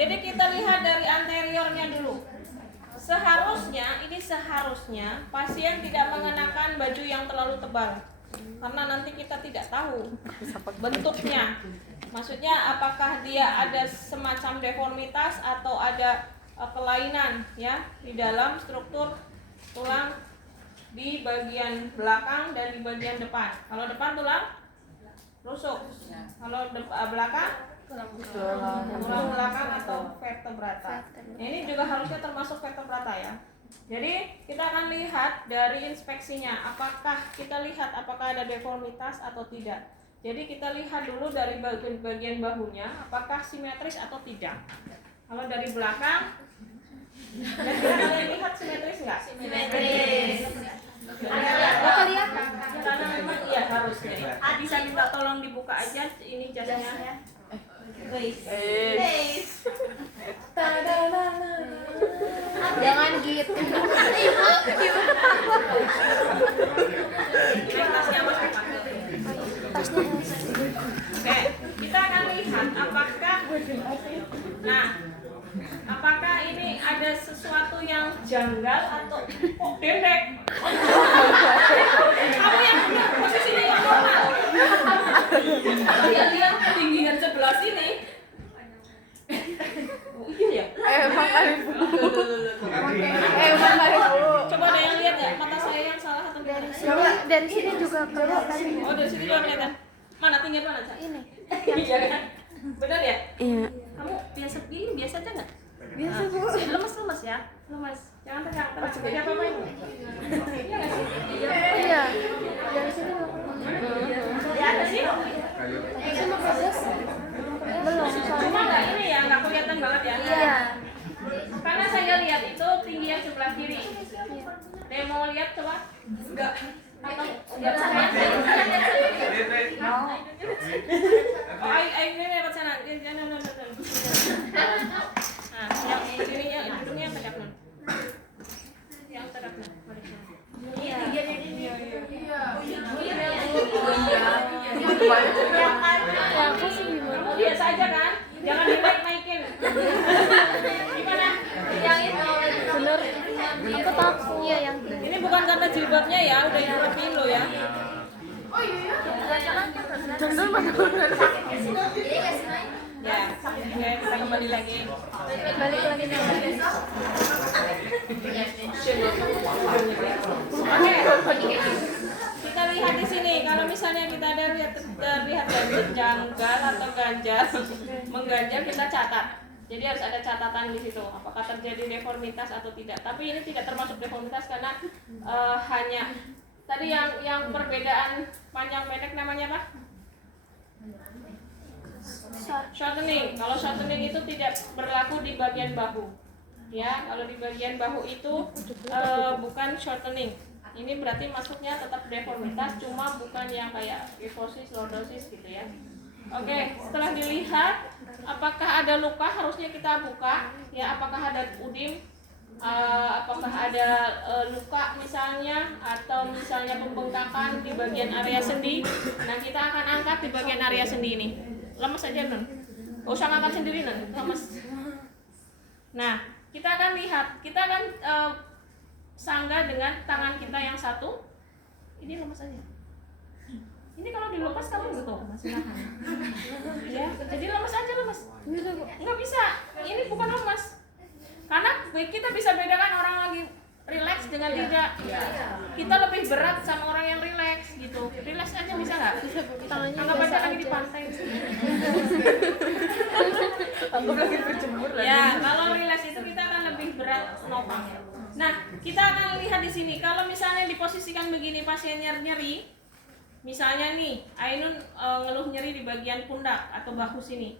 Jadi kita lihat dari anteriornya dulu. Seharusnya pasien tidak mengenakan baju yang terlalu tebal, karena nanti kita tidak tahu bentuknya. Maksudnya apakah dia ada semacam deformitas atau ada kelainan ya di dalam struktur tulang di bagian belakang dan di bagian depan. Kalau depan tulang rusuk, kalau belakang tulang belakang atau vertebrata. Ini juga harusnya termasuk vertebrata ya. Jadi kita akan lihat dari inspeksinya, apakah ada deformitas atau tidak. Jadi kita lihat dulu dari bagian bahunya, apakah simetris atau tidak. Kalau dari belakang, kalian lihat simetris nggak? Simetris. Karena memang iya harusnya. Bisa minta tolong dibuka aja ini jasnya. Jangan gitu. Oke, kita akan lihat apakah ini ada sesuatu yang janggal atau kok pendek. Apa yang posisinya yang normal? Lihat ketinggian sebelah sini. Oh iya ya. Emang ada Bu. Coba ada yang lihat ya, mata saya yang salah atau dari Coba dari sini juga kelihatan. Oh dari sini juga kelihatan. Mana tinggi mana Cak? Ini. Iya kan? Benar ya? Iya. Kamu biasa aja nggak? Biasa Bu. Lemes ya, lemes. Jangan tegang, tidak apa-apa ini. Iya nggak sih? Iya. Dari sini Ya ada sih. belum. Cuma nggak ini ya, nggak kelihatan banget ya. Iya. Karena saya lihat itu tingginya sebelah kiri. Saya mau lihat coba. Enggak. Atau enggak saya. Oh, ini lewat sana. Nah, yang ini ya, hidungnya yang tegak non. Yang tegak non. Iya. Aku sih gimana? Kamu biasa aja kan? Jangan dinaik-naikin. Gimana? Yang itu bener. Aku takut. Iya yang Ini bukan karena jilbabnya ya, udah dirapiin lo ya. Ya, oke, kita kembali lagi. balik lagi nih. Oke, kita lihat di sini. Kalau misalnya kita ada lihat dari janggal atau ganjal, mengganjal kita catat. Jadi harus ada catatan di situ. Apakah terjadi deformitas atau tidak? Tapi ini tidak termasuk deformitas karena hanya tadi yang perbedaan panjang pendek namanya apa? Shortening. Kalau shortening itu tidak berlaku di bagian bahu. Ya, kalau di bagian bahu itu bukan shortening. Ini berarti masuknya tetap deformitas, cuma bukan yang kayak kyphosis, lordosis gitu ya. Oke, setelah dilihat apakah ada luka harusnya kita buka ya, apakah ada udim, apakah ada luka misalnya, atau misalnya pembengkakan di bagian area sendi. Nah, kita akan angkat di bagian area sendi ini. Lemes aja non, gak usah ngangkat sendiri non, lemes. Nah, kita akan lihat, kita akan sanggah dengan tangan kita yang satu. Ini lemes aja. Ini kalau dilepas kamu gitu masih nahan. Ya, jadi lemes aja lemes. Nggak bisa. Ini bukan lemes. Karena kita bisa bedakan orang lagi relax dengan tidak. Kita lebih berat sama orang yang relax gitu. Relax aja bisa nggak? Anggap aja lagi di pantai. Anggap lagi berjemur lagi. Ya, kalau relax itu kita akan lebih berat nopang. Nah, kita akan lihat di sini. Kalau misalnya diposisikan begini pasiennya nyeri. Misalnya nih, Ainun ngeluh nyeri di bagian pundak atau bahu sini,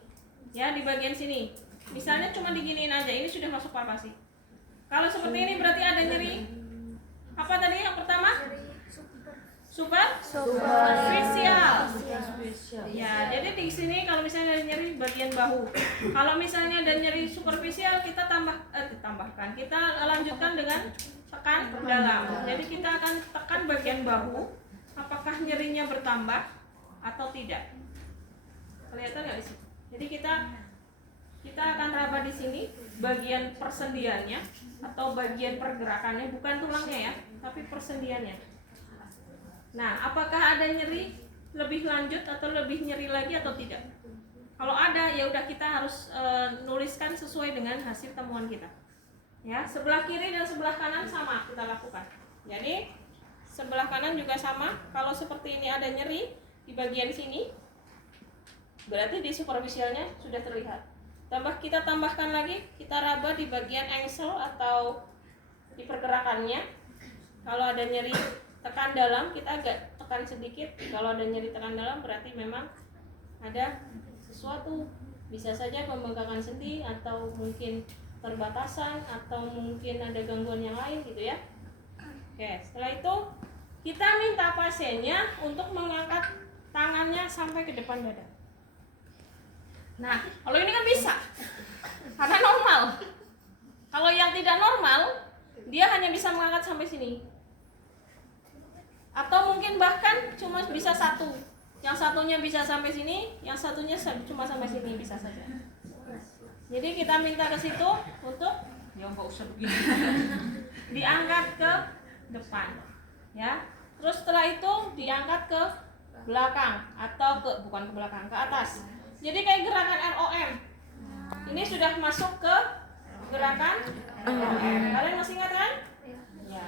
ya di bagian sini. Misalnya cuma diginiin aja, ini sudah masuk palpasi. Kalau seperti ini berarti ada nyeri. Apa tadi yang pertama? Superficial. Ya, jadi di sini kalau misalnya ada nyeri bagian bahu. Kalau misalnya ada nyeri superficial, kita tambahkan. Kita lanjutkan dengan tekan dalam. Jadi kita akan tekan bagian bahu. Apakah nyerinya bertambah atau tidak? Kelihatan nggak di sini? Jadi kita kita akan raba di sini bagian persendiannya atau bagian pergerakannya, bukan tulangnya ya, tapi persendiannya. Nah, apakah ada nyeri lebih lanjut atau lebih nyeri lagi atau tidak? Kalau ada, ya udah kita harus nuliskan sesuai dengan hasil temuan kita. Ya, sebelah kiri dan sebelah kanan sama kita lakukan. Jadi sebelah kanan juga sama. Kalau seperti ini ada nyeri di bagian sini, berarti di superficialnya sudah terlihat. Kita tambahkan lagi, kita raba di bagian ankle atau di pergerakannya. Kalau ada nyeri tekan dalam, kita agak tekan sedikit. Kalau ada nyeri tekan dalam, berarti memang ada sesuatu. Bisa saja pembengkakan sendi atau mungkin perbatasan atau mungkin ada gangguan yang lain gitu ya. Oke, setelah itu kita minta pasiennya untuk mengangkat tangannya sampai ke depan dada. Nah, kalau ini kan bisa, karena normal. Kalau yang tidak normal, dia hanya bisa mengangkat sampai sini. Atau mungkin bahkan cuma bisa satu. Yang satunya bisa sampai sini, yang satunya cuma sampai sini, bisa saja. Jadi kita minta ke situ untuk ya nggak usah begini. Diangkat ke depan. Ya. Terus setelah itu diangkat ke belakang atau bukan ke belakang, ke atas. Jadi kayak gerakan ROM. Ini sudah masuk ke gerakan ROM. Kalian masih ingat kan? Ya.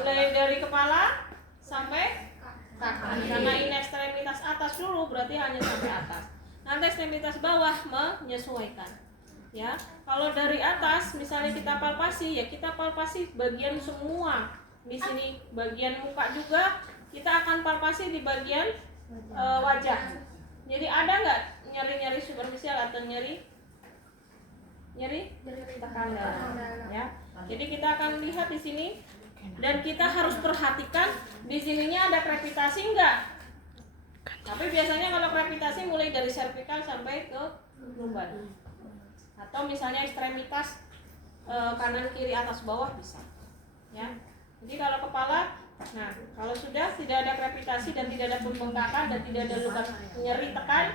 Mulai dari kepala sampai kaki. Karena ini ekstremitas atas dulu, berarti hanya sampai atas. Nanti ekstremitas bawah menyesuaikan. Ya. Kalau dari atas, misalnya kita palpasi, ya kita palpasi bagian semua. Di sini bagian muka juga kita akan palpasi di bagian wajah. Jadi ada nggak nyeri-nyeri superficial atau nyeri tekan dalam ya. Jadi kita akan lihat di sini dan kita harus perhatikan di sininya ada krepitasi enggak. Tapi biasanya kalau krepitasi mulai dari servikal sampai ke lumbar. Atau misalnya ekstremitas kanan kiri atas bawah bisa. Ya. Jadi kalau kepala, nah kalau sudah tidak ada krepitasi dan tidak ada pembengkakan dan tidak ada luka nyeri tekan,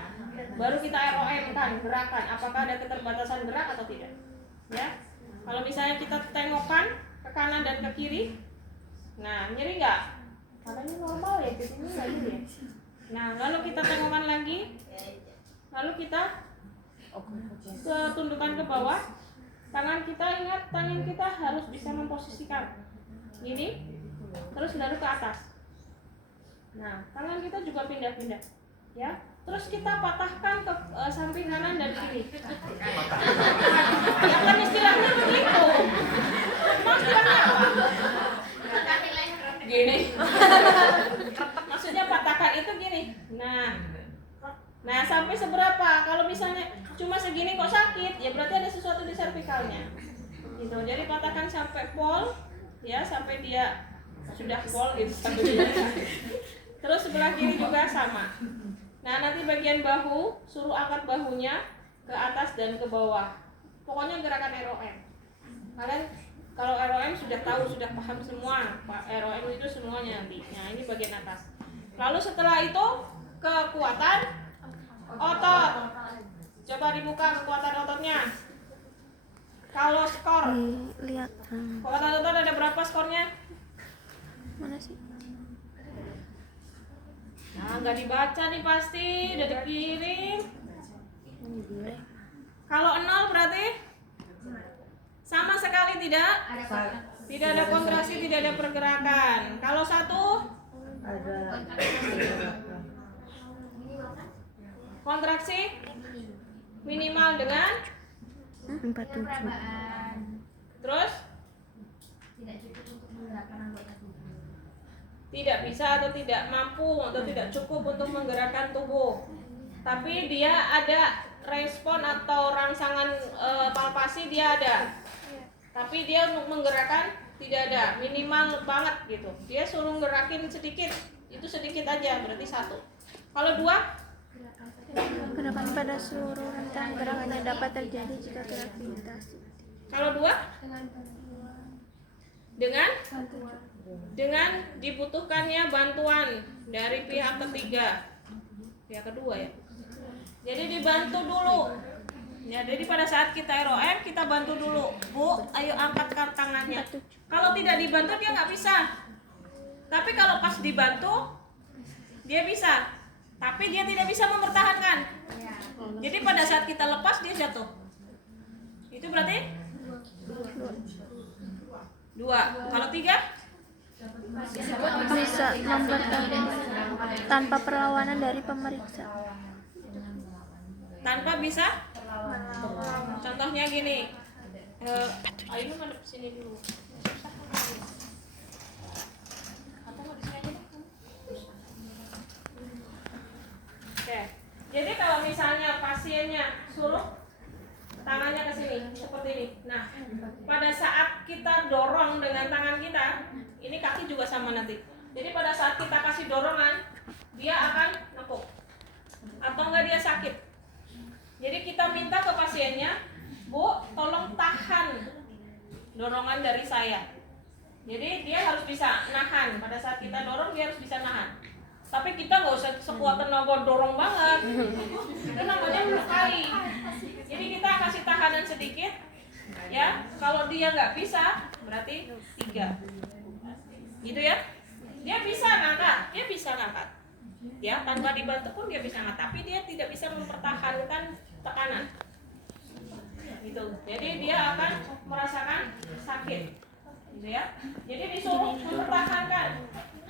baru kita ROM kan gerakan apakah ada keterbatasan gerak atau tidak. Ya. Kalau misalnya kita tengokkan ke kanan dan ke kiri, nah nyeri nggak? Katanya normal ya, ke sini lagi ya. Nah lalu kita tengokkan lagi, lalu kita tundukan ke bawah. Tangan kita, ingat tangan kita harus bisa memposisikan ini, terus lalu ke atas. Nah tangan kita juga pindah-pindah ya. Terus kita patahkan ke samping kanan dan kiri. Ya kan istilahnya begitu. Istilahnya gini. Maksudnya patahkan itu gini. Nah sampai seberapa? Kalau misalnya cuma segini kok sakit, ya berarti ada sesuatu di servikalnya. Gitu. Jadi patahkan sampai pol, ya sampai dia sudah pol itu sampai dia. Terus sebelah kiri juga sama. Nah nanti bagian bahu, suruh angkat bahunya ke atas dan ke bawah. Pokoknya gerakan ROM. Kalian kalau ROM sudah tahu, sudah paham semua. ROM itu semuanya nanti. Nah ini bagian atas. Lalu setelah itu kekuatan otot. Coba dibuka kekuatan ototnya. Kalau skor, lihat. kekuatan otot ada berapa skornya? Mana sih? Nah, nggak dibaca nih pasti, udah dikirim. Kalau 0 berarti sama sekali tidak? Tidak ada kontraksi, tidak ada pergerakan. Kalau 1? Ada. Kontraksi minimal dengan 47. terus tidak bisa atau tidak mampu atau tidak cukup untuk menggerakkan tubuh, tapi dia ada respon atau rangsangan palpasi dia ada, tapi dia untuk menggerakkan tidak ada, minimal banget gitu. Dia suruh gerakin sedikit, itu sedikit aja berarti 1. Kalau 2? Gerakan pada seluruh rentang gerak hanya dapat terjadi jika gravitasi. Kalau 2? Dengan dibutuhkannya bantuan dari pihak ketiga, pihak kedua ya. Jadi dibantu dulu Ya, jadi pada saat kita ROM kita bantu dulu, Bu, ayo angkat tangannya. Kalau tidak dibantu dia nggak bisa. Tapi kalau pas dibantu dia bisa. Tapi dia tidak bisa mempertahankan. Jadi pada saat kita lepas dia jatuh. Itu berarti 2. Kalau 3? Bisa mempertahankan tanpa perlawanan dari pemeriksa. Tanpa bisa? Contohnya gini. Ayo ngadep sini dulu. Atau mau di sini aja deh. Oke. Jadi kalau misalnya pasiennya suruh tangannya ke sini seperti ini. Nah, pada saat kita dorong dengan tangan kita, ini kaki juga sama nanti. Jadi pada saat kita kasih dorongan, dia akan nepuk. Atau enggak dia sakit. Jadi kita minta ke pasiennya, Bu, tolong tahan dorongan dari saya. Jadi dia harus bisa nahan. Pada saat kita dorong dia harus bisa nahan. Tapi kita nggak usah sekuat tenaga dorong banget. Itu namanya melukai. Jadi kita kasih tahanan sedikit. Ya, kalau dia nggak bisa, berarti 3. Gitu ya? Dia bisa ngangkat. Ya, tanpa dibantu pun dia bisa ngangkat. Tapi dia tidak bisa mempertahankan tekanan. Gitu. Jadi dia akan merasakan sakit. Gitu ya. Jadi disuruh mempertahankan.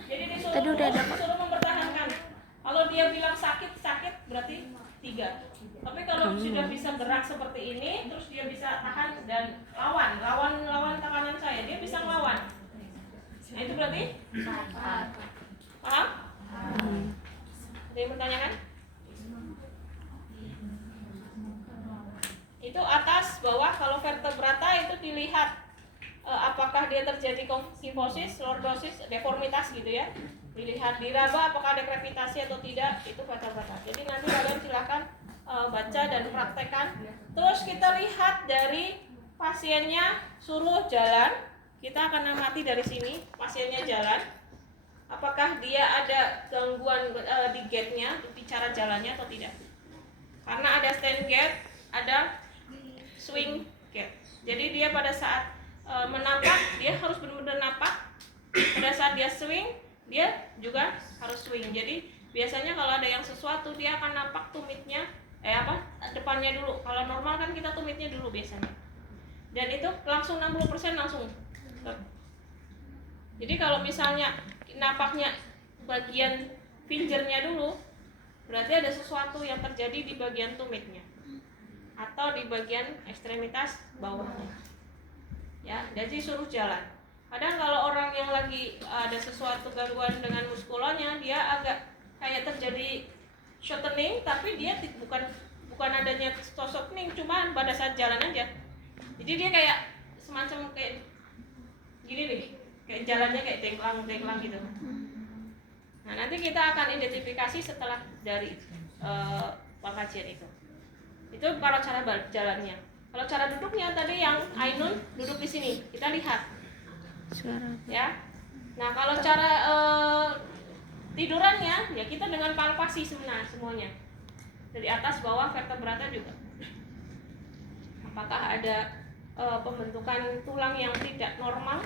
Jadi disuruh mempertahankan. Kalau dia bilang sakit berarti 3. Tapi kalau sudah bisa gerak seperti ini, terus dia bisa tahan dan lawan tekanan saya, dia bisa ngelawan. Nah itu berarti 4. Paham? Ada yang bertanyakan? Itu atas bawah. Kalau vertebrata itu dilihat apakah dia terjadi kifosis, lordosis, deformitas gitu ya. Dilihat diraba apakah ada gravitasi atau tidak, itu vertebrata. Jadi nanti kalian silakan baca dan praktekkan. Terus kita lihat dari pasiennya suruh jalan, kita akan amati dari sini pasiennya jalan. Apakah dia ada gangguan di gate-nya, di cara jalannya atau tidak? Karena ada stand gate, ada swing gate. Jadi dia pada saat menapak, dia harus benar-benar napak. Pada saat dia swing, dia juga harus swing. Jadi biasanya kalau ada yang sesuatu, dia akan napak tumitnya, depannya dulu. Kalau normal kan kita tumitnya dulu biasanya. Dan itu langsung 60% langsung. Jadi kalau misalnya napaknya bagian pinjernya dulu, berarti ada sesuatu yang terjadi di bagian tumitnya atau di bagian ekstremitas bawahnya. Ya, jadi suruh jalan. Kadang kalau orang yang lagi ada sesuatu gangguan dengan muskulonya, dia agak kayak terjadi shortening, tapi dia bukan adanya shortening, cuma pada saat jalan aja. Jadi dia kayak semacam kayak gini deh, kayak jalannya kayak dengklang gitu. Nah nanti kita akan identifikasi setelah dari pengkajian itu. Itu kalau cara jalannya. Kalau cara duduknya tadi yang Ainun duduk di sini, kita lihat. Ya. Nah kalau cara tidurannya, ya kita dengan palpasi semuanya. Dari atas bawah vertebrata juga. Apakah ada pembentukan tulang yang tidak normal?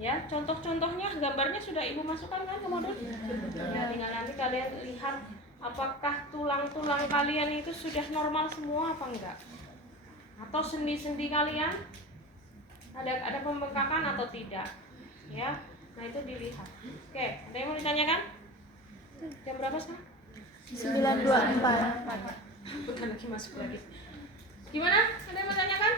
Ya, contoh-contohnya gambarnya sudah Ibu masukkan kan ke modul? Ya, tinggal nanti kalian lihat apakah tulang-tulang kalian itu sudah normal semua apa enggak? Atau sendi-sendi kalian ada pembengkakan atau tidak? Ya, nah itu dilihat. Oke, ada yang mau ditanyakan? Jam berapa sekarang? 9.24. Bukan lagi masuk lagi. Gimana? Ada yang mau tanyakan?